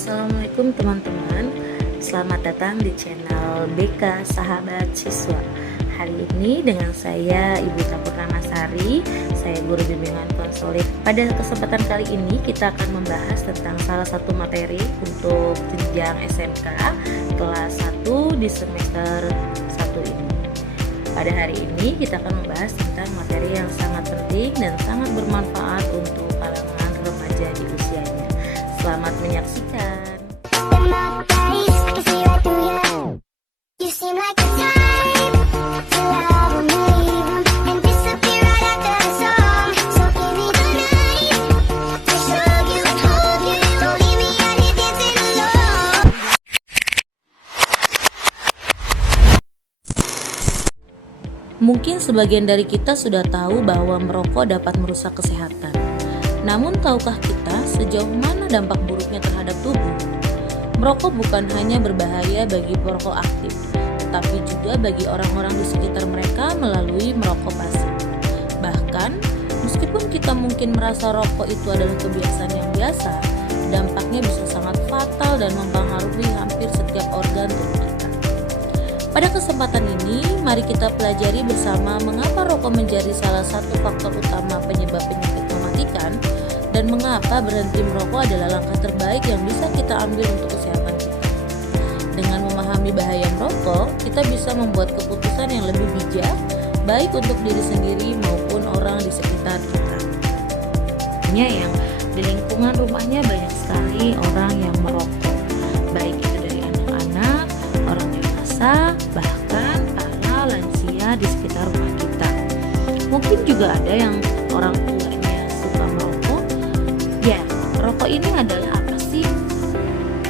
Assalamualaikum teman-teman, selamat datang di channel BK Sahabat Siswa. Hari ini dengan saya Ibu Purnama-Sari, saya guru bimbingan konseling. Pada kesempatan kali ini kita akan membahas tentang salah satu materi untuk jenjang SMK kelas 1 di semester 1 ini. Pada hari ini kita akan membahas tentang materi yang sangat penting dan sangat bermanfaat untuk kalangan remaja di usianya. Selamat menyaksikan. Mungkin sebagian dari kita sudah tahu bahwa merokok dapat merusak kesehatan. Namun tahukah kita sejauh mana dampak buruknya terhadap tubuh? Merokok bukan hanya berbahaya bagi perokok aktif, tetapi juga bagi orang-orang di sekitar mereka melalui merokok pasif. Bahkan, meskipun kita mungkin merasa rokok itu adalah kebiasaan yang biasa, dampaknya bisa sangat fatal dan mempengaruhi hampir setiap organ tubuh kita. Pada kesempatan ini, mari kita pelajari bersama mengapa rokok menjadi salah satu faktor utama penyebab penyakit mematikan dan mengapa berhenti merokok adalah langkah terbaik yang bisa kita ambil untuk kesehatan kita. Dengan memahami bahaya merokok, kita bisa membuat keputusan yang lebih bijak, baik untuk diri sendiri maupun orang di sekitar kita. Hanya yang di lingkungan rumahnya banyak sekali orang yang merokok, baik itu dari anak-anak, orang dewasa, bahkan para lansia di sekitar rumah kita. Mungkin juga ada yang orang tuanya suka merokok. Ya, rokok ini adalah apa sih?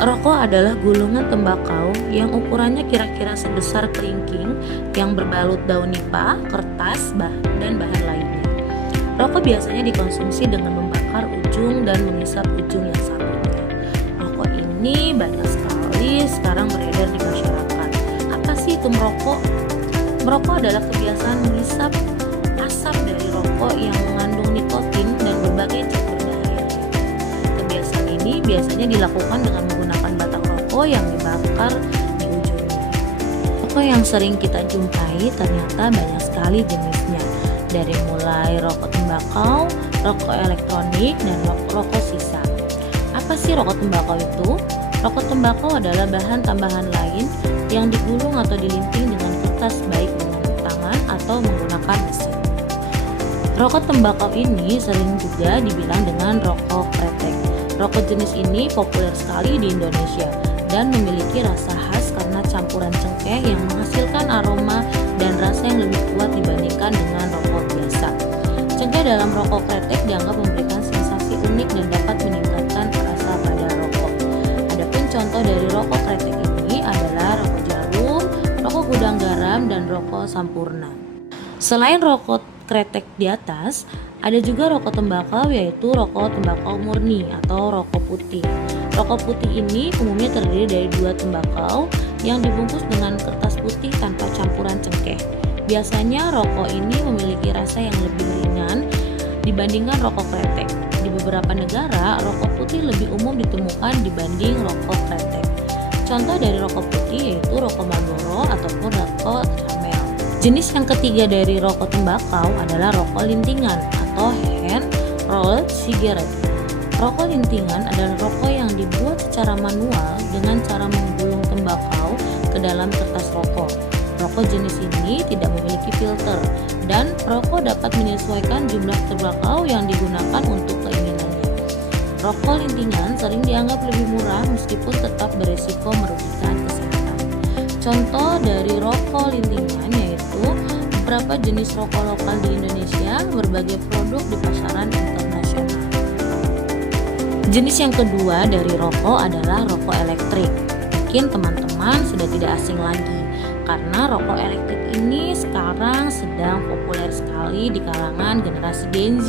Rokok adalah gulungan tembakau yang ukurannya kira-kira sebesar kelingking yang berbalut daun nipah, kertas, dan bahan lainnya. Rokok biasanya dikonsumsi dengan membakar ujung dan mengisap ujung yang satunya. Rokok ini banyak sekali sekarang beredar di masyarakat. Apa sih itu merokok? Merokok adalah kebiasaan mengisap asap dari rokok yang mengandung nikotin dan berbagai zat berbahaya. Kebiasaan ini biasanya dilakukan dengan menggunakan batang rokok yang dibakar di ujungnya. Rokok yang sering kita jumpai ternyata banyak sekali jenisnya, dari mulai rokok tembakau, rokok elektronik, dan rokok sisa. Apa sih rokok tembakau itu? Rokok tembakau adalah bahan tambahan lain yang digulung atau dilinting dengan kertas baik dengan tangan atau menggunakan mesin. Rokok tembakau ini sering juga dibilang dengan rokok kretek. Rokok jenis ini populer sekali di Indonesia dan memiliki rasa khas karena campuran cengkeh yang menghasilkan aroma dan rasa yang lebih kuat dibandingkan dengan rokok biasa. Cengkeh dalam rokok kretek dianggap memberikan sensasi unik dan dapat meningkatkan rasa pada rokok. Adapun contoh dari rokok kretek ini adalah rokok jarum, rokok gudang garam, dan rokok sampurna. Selain rokok kretek di atas, ada juga rokok tembakau, yaitu rokok tembakau murni atau rokok putih. Rokok putih ini umumnya terdiri dari 2 tembakau yang dibungkus dengan kertas putih tanpa campuran cengkeh. Biasanya rokok ini memiliki rasa yang lebih ringan dibandingkan rokok kretek. Di beberapa negara, rokok putih lebih umum ditemukan dibanding rokok kretek. Contoh dari rokok putih yaitu rokok Marlboro ataupun rokok Camel. Jenis yang ketiga dari rokok tembakau adalah rokok lintingan atau hand rolled cigarette. Rokok lintingan adalah rokok yang dibuat secara manual dengan cara menggulung tembakau ke dalam kertas rokok. Rokok jenis ini tidak memiliki filter dan perokok dapat menyesuaikan jumlah tembakau yang digunakan untuk keinginannya. Rokok lintingan sering dianggap lebih murah meskipun tetap beresiko merugikan kesehatan. Contoh dari rokok lintingan yaitu beberapa jenis rokok lokal di Indonesia, berbagai produk di pasaran internasional. Jenis yang kedua dari rokok adalah rokok elektrik. Mungkin teman-teman sudah tidak asing lagi karena rokok elektrik ini sekarang sedang populer sekali di kalangan generasi Gen Z,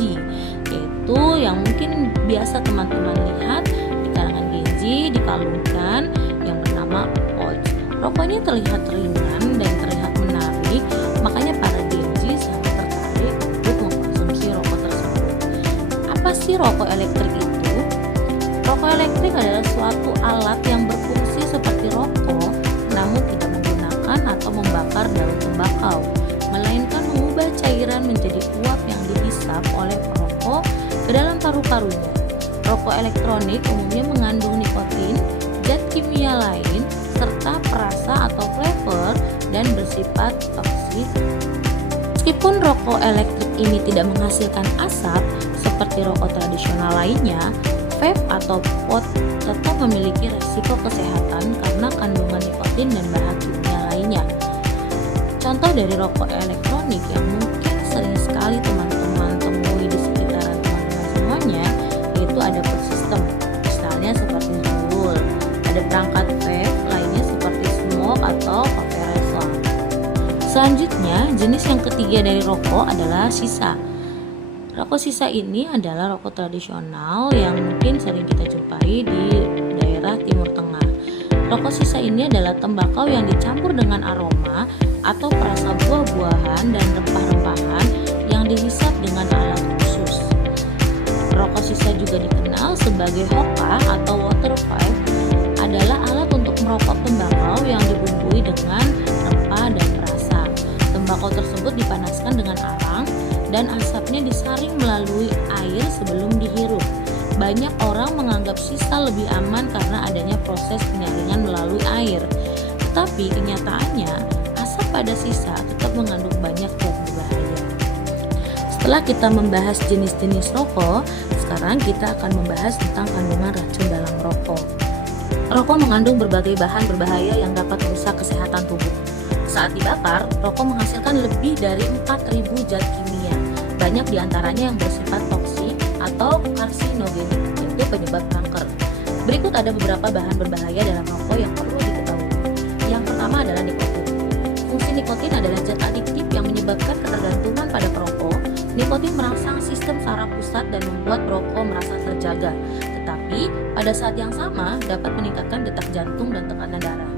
yaitu yang mungkin biasa teman-teman lihat di kalangan Gen Z dikalungkan yang bernama pouch. Rokoknya terlihat ringan dan terlihat menarik, makanya para Gen Z sangat tertarik untuk mengkonsumsi rokok tersebut. Apa sih rokok elektrik itu? Rokok elektrik adalah suatu alat yang berfungsi seperti rokok, namun tidak menggunakan atau membakar daun tembakau, melainkan mengubah cairan menjadi uap yang dihisap oleh perokok ke dalam paru-parunya. Rokok elektronik umumnya mengandung nikotin, zat kimia lain, serta perasa atau flavor dan bersifat toksik. Meskipun rokok elektrik ini tidak menghasilkan asap seperti rokok tradisional lainnya, vape atau pod tetap memiliki resiko kesehatan karena kandungan nikotin dan bahan kimia lainnya. Contoh dari rokok elektronik yang mungkin sering sekali teman-teman temui di sekitaran teman-teman semuanya, yaitu ada pod system, misalnya seperti Juul. Ada perangkat vape lainnya seperti smoke atau vaporizer. Selanjutnya, jenis yang ketiga dari rokok adalah sisa. Rokok sisa ini adalah rokok tradisional yang mungkin sering kita jumpai di daerah Timur Tengah. Rokok sisa ini adalah tembakau yang dicampur dengan aroma atau perasa buah-buahan dan rempah-rempahan yang dihisap dengan alat khusus. Rokok sisa juga dikenal sebagai hookah atau water pipe, adalah alat untuk merokok tembakau yang dibumbui dengan rempah dan perasa. Tembakau tersebut dipanaskan dengan arang dan asapnya disaring melalui air sebelum dihirup. Banyak orang menganggap sisa lebih aman karena adanya proses penyaringan melalui air. Tetapi kenyataannya, asap pada sisa tetap mengandung banyak zat berbahaya. Setelah kita membahas jenis-jenis rokok, sekarang kita akan membahas tentang kandungan racun dalam rokok. Rokok mengandung berbagai bahan berbahaya yang dapat merusak kesehatan tubuh. Saat dibakar, rokok menghasilkan lebih dari 4.000 zat kimia. Banyak diantaranya yang bersifat toksik atau karsinogenik, yaitu penyebab kanker. Berikut ada beberapa bahan berbahaya dalam rokok yang perlu diketahui. Yang pertama adalah nikotin. Fungsi nikotin adalah zat adiktif yang menyebabkan ketergantungan pada perokok. Nikotin merangsang sistem saraf pusat dan membuat perokok merasa terjaga. Tetapi, pada saat yang sama dapat meningkatkan detak jantung dan tekanan darah.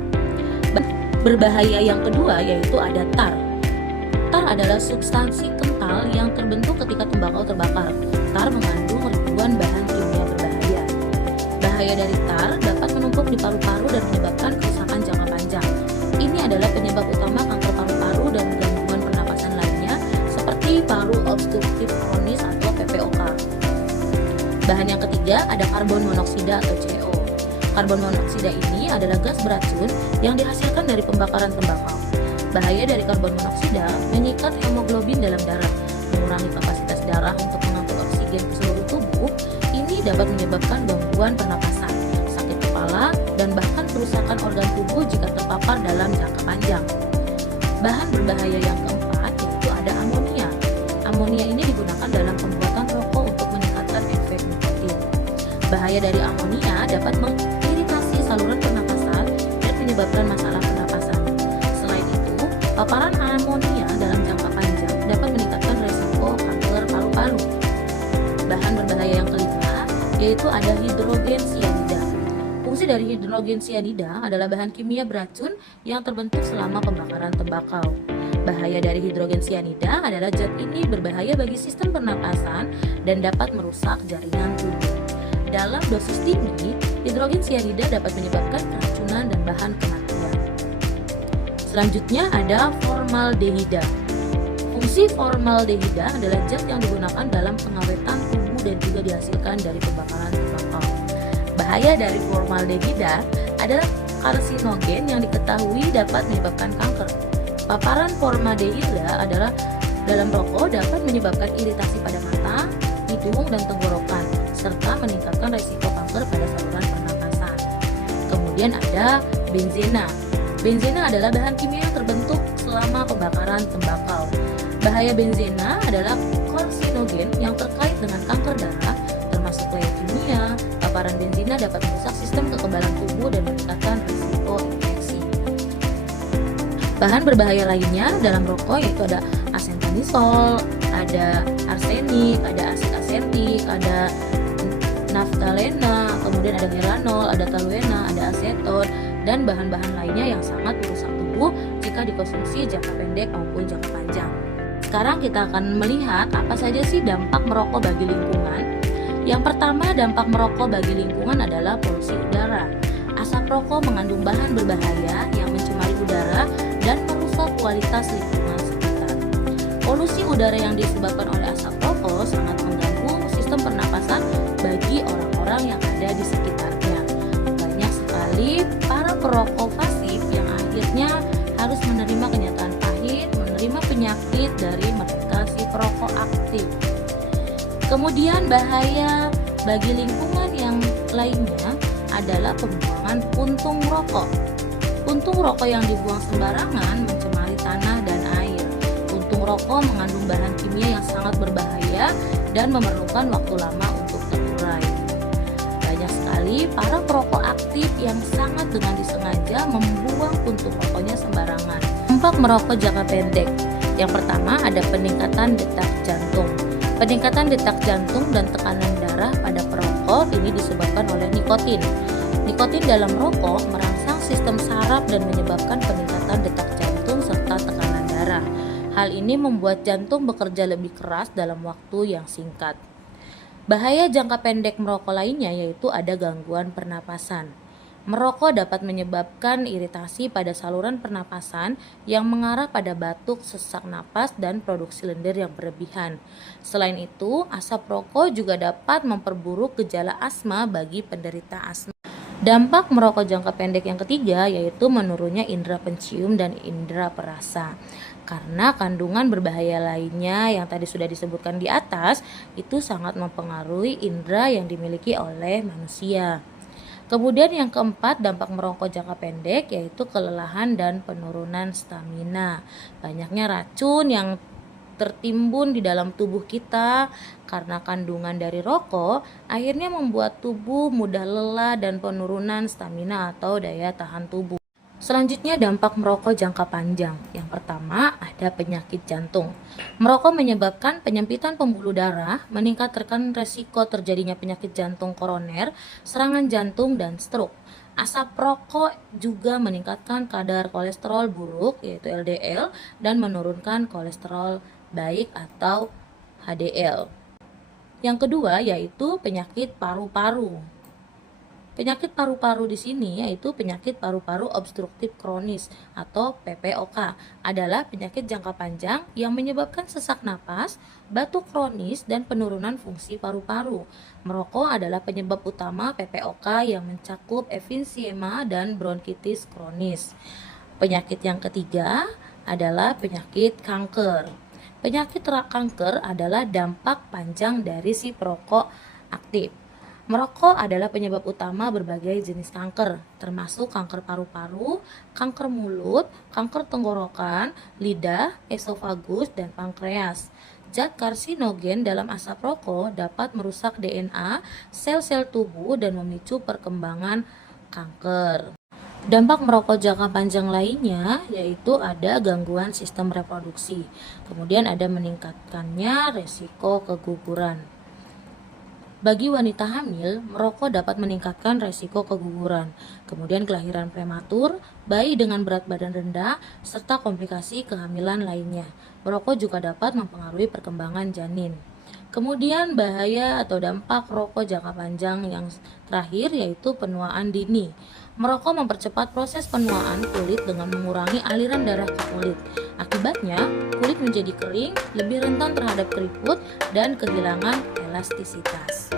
Berbahaya yang kedua yaitu ada tar. Tar adalah substansi kental yang terbentuk ketika tembakau terbakar. Tar mengandung ribuan bahan kimia berbahaya. Bahaya dari tar dapat menumpuk di paru-paru dan menyebabkan kerusakan jangka panjang. Ini adalah penyebab utama kanker paru-paru dan gangguan pernapasan lainnya seperti paru obstruktif kronis atau PPOK. Bahan yang ketiga ada karbon monoksida atau CO. Karbon monoksida ini adalah gas beracun yang dihasilkan dari pembakaran tembakau. Bahaya dari karbon monoksida mengikat hemoglobin dalam darah, mengurangi kapasitas darah untuk mengangkut oksigen ke seluruh tubuh. Ini dapat menyebabkan gangguan pernapasan, sakit kepala, dan bahkan kerusakan organ tubuh jika terpapar dalam jangka panjang. Bahan berbahaya yang keempat yaitu ada amonia. Amonia ini digunakan dalam pembuatan rokok untuk meningkatkan efek nikotin. Bahaya dari amonia dapat mengiritasi saluran pernapasan dan menyebabkan masalah pernapasan. Selain itu, paparan amonia dalam jangka panjang dapat meningkatkan resiko kanker paru-paru. Bahan berbahaya yang kelima yaitu ada hidrogen sianida. Fungsi dari hidrogen sianida adalah bahan kimia beracun yang terbentuk selama pembakaran tembakau. Bahaya dari hidrogen sianida adalah zat ini berbahaya bagi sistem pernapasan dan dapat merusak jaringan tubuh. Dalam dosis tinggi, hidrogen sianida dapat menyebabkan keracunan dan bahkan kematian. Selanjutnya ada formaldehida. Fungsi formaldehida adalah zat yang digunakan dalam pengawetan tubuh dan juga dihasilkan dari pembakaran tembakau. Bahaya dari formaldehida adalah karsinogen yang diketahui dapat menyebabkan kanker. Paparan formaldehida adalah dalam rokok dapat menyebabkan iritasi pada mata, hidung, dan tenggorokan, serta meningkatkan risiko kanker pada saluran pernapasan. Kemudian ada benzena. Benzena adalah bahan kimia yang terbentuk selama pembakaran tembakau. Bahaya benzena adalah karsinogen yang terkait dengan kanker darah, termasuk leukemia. Paparan benzena dapat merusak sistem kekebalan tubuh dan meningkatkan risiko infeksi. Bahan berbahaya lainnya dalam rokok yaitu ada asentanisol, ada arsenik, ada asid asetik, ada naftalena, kemudian ada geranol, ada toluena, ada aseton, dan bahan-bahan lainnya yang sangat merusak tubuh jika dikonsumsi jangka pendek maupun jangka panjang. Sekarang kita akan melihat apa saja sih dampak merokok bagi lingkungan. Yang pertama, dampak merokok bagi lingkungan adalah polusi udara. Asap rokok mengandung bahan berbahaya yang mencemari udara dan merusak kualitas lingkungan sekitar. Polusi udara yang disebabkan oleh asap rokok sangat mengganggu sistem pernapasan bagi orang-orang yang ada di sekitarnya. Banyak sekali para perokok pasif yang akhirnya harus menerima kenyataan pahit, menerima penyakit dari mereka si perokok aktif. Kemudian bahaya bagi lingkungan yang lainnya adalah pembuangan puntung rokok. Puntung rokok yang dibuang sembarangan mencemari tanah dan air. Puntung rokok mengandung bahan kimia yang sangat berbahaya dan memerlukan waktu lama untuk terurai. Banyak sekali para perokok aktif yang sangat dengan disengaja membuang puntung rokoknya sembarangan. Dampak merokok jangka pendek. Yang pertama ada peningkatan detak jantung. Peningkatan detak jantung dan tekanan darah pada perokok ini disebabkan oleh nikotin. Nikotin dalam rokok merangsang sistem saraf dan menyebabkan peningkatan detak jantung serta tekanan darah. Hal ini membuat jantung bekerja lebih keras dalam waktu yang singkat. Bahaya jangka pendek merokok lainnya yaitu ada gangguan pernapasan. Merokok dapat menyebabkan iritasi pada saluran pernapasan yang mengarah pada batuk, sesak napas, dan produksi lendir yang berlebihan. Selain itu, asap rokok juga dapat memperburuk gejala asma bagi penderita asma. Dampak merokok jangka pendek yang ketiga yaitu menurunnya indera pencium dan indera perasa. Karena kandungan berbahaya lainnya yang tadi sudah disebutkan di atas itu sangat mempengaruhi indera yang dimiliki oleh manusia. Kemudian yang keempat, dampak merokok jangka pendek yaitu kelelahan dan penurunan stamina. Banyaknya racun yang tertimbun di dalam tubuh kita karena kandungan dari rokok akhirnya membuat tubuh mudah lelah dan penurunan stamina atau daya tahan tubuh. Selanjutnya dampak merokok jangka panjang. Yang pertama ada penyakit jantung. Merokok menyebabkan penyempitan pembuluh darah, meningkatkan resiko terjadinya penyakit jantung koroner, serangan jantung, dan stroke. Asap rokok juga meningkatkan kadar kolesterol buruk yaitu LDL dan menurunkan kolesterol baik atau HDL. Yang kedua yaitu penyakit paru-paru. Penyakit paru-paru di sini yaitu penyakit paru-paru obstruktif kronis atau PPOK adalah penyakit jangka panjang yang menyebabkan sesak napas, batuk kronis, dan penurunan fungsi paru-paru. Merokok adalah penyebab utama PPOK yang mencakup emfisema dan bronkitis kronis. Penyakit yang ketiga adalah penyakit kanker. Penyakit kanker adalah dampak panjang dari si perokok aktif. Merokok adalah penyebab utama berbagai jenis kanker, termasuk kanker paru-paru, kanker mulut, kanker tenggorokan, lidah, esofagus, dan pankreas. Zat karsinogen dalam asap rokok dapat merusak DNA, sel-sel tubuh, dan memicu perkembangan kanker. Dampak merokok jangka panjang lainnya yaitu ada gangguan sistem reproduksi, kemudian ada meningkatkannya resiko keguguran. Bagi wanita hamil, merokok dapat meningkatkan resiko keguguran, kemudian kelahiran prematur, bayi dengan berat badan rendah, serta komplikasi kehamilan lainnya. Merokok juga dapat mempengaruhi perkembangan janin. Kemudian bahaya atau dampak rokok jangka panjang yang terakhir yaitu penuaan dini. Merokok mempercepat proses penuaan kulit dengan mengurangi aliran darah ke kulit. Akibatnya, kulit menjadi kering, lebih rentan terhadap keriput, dan kehilangan elastisitas.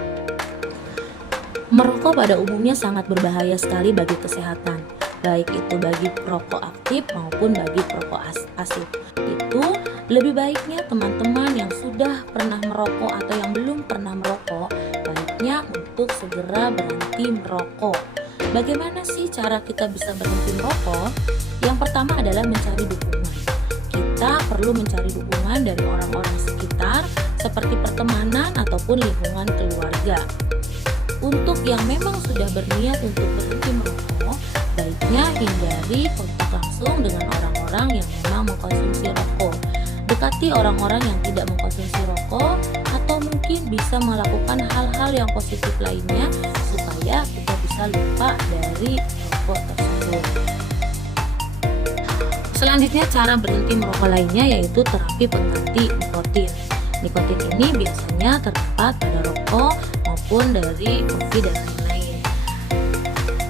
Merokok pada umumnya sangat berbahaya sekali bagi kesehatan, baik itu bagi perokok aktif maupun bagi perokok pasif. Itu lebih baiknya teman-teman yang sudah pernah merokok atau yang belum pernah merokok, baiknya untuk segera berhenti merokok. Bagaimana sih cara kita bisa berhenti merokok? Yang pertama adalah mencari dukungan. Kita perlu mencari dukungan dari orang-orang sekitar seperti pertemanan ataupun lingkungan keluarga. Untuk yang memang sudah berniat untuk berhenti merokok, baiknya hindari kontak langsung dengan orang-orang yang memang mengkonsumsi rokok. Dekati orang-orang yang tidak mengkonsumsi rokok atau mungkin bisa melakukan hal-hal yang positif lainnya supaya kita bisa lupa dari rokok tersebut. Selanjutnya cara berhenti merokok lainnya yaitu terapi pengganti nikotin. Nikotin ini biasanya terdapat pada rokok maupun dari kopi dan lain-lain.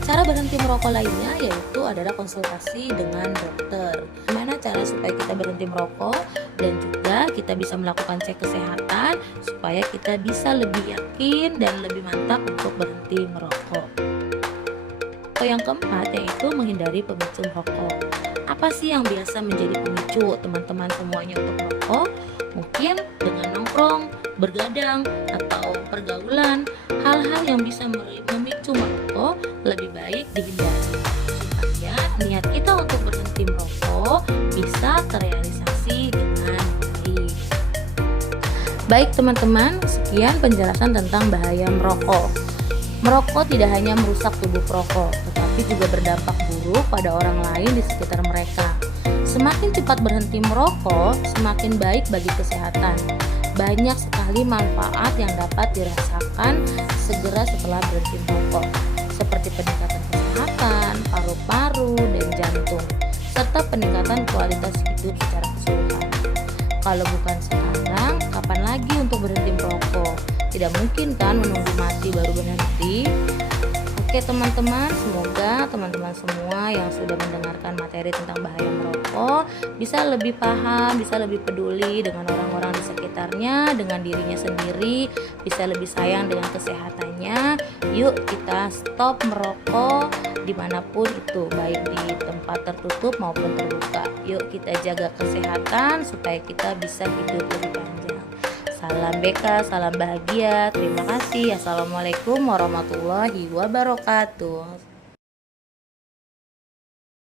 Cara berhenti merokok lainnya yaitu adalah konsultasi dengan dokter. Gimana cara supaya kita berhenti merokok dan juga kita bisa melakukan cek kesehatan supaya kita bisa lebih yakin dan lebih mantap untuk berhenti merokok. Yang keempat yaitu menghindari pemicu merokok. Apa sih yang biasa menjadi pemicu teman-teman semuanya untuk merokok? Mungkin dengan nongkrong, bergadang, atau pergaulan. Hal-hal yang bisa memicu merokok lebih baik dihindari supaya niat kita untuk berhenti merokok bisa terrealisasi dengan baik. Baik teman-teman, sekian penjelasan tentang bahaya merokok. Merokok tidak hanya merusak tubuh perokok, tetapi juga berdampak buruk pada orang lain di sekitar mereka. Semakin cepat berhenti merokok, semakin baik bagi kesehatan. Banyak sekali manfaat yang dapat dirasakan segera setelah berhenti merokok, seperti peningkatan kesehatan, paru-paru, dan jantung, serta peningkatan kualitas hidup secara keseluruhan. Kalau bukan sekarang, kapan lagi untuk berhenti merokok? Tidak mungkin kan menunggu mati baru berhenti. Oke teman-teman, semoga teman-teman semua yang sudah mendengarkan materi tentang bahaya merokok bisa lebih paham, bisa lebih peduli dengan orang-orang di sekitarnya, dengan dirinya sendiri, bisa lebih sayang dengan kesehatannya. Yuk kita stop merokok dimanapun itu, baik di tempat tertutup maupun terbuka. Yuk kita jaga kesehatan supaya kita bisa hidup lebih panjang. Salam BK, salam bahagia. Terima kasih. Assalamualaikum warahmatullahi wabarakatuh.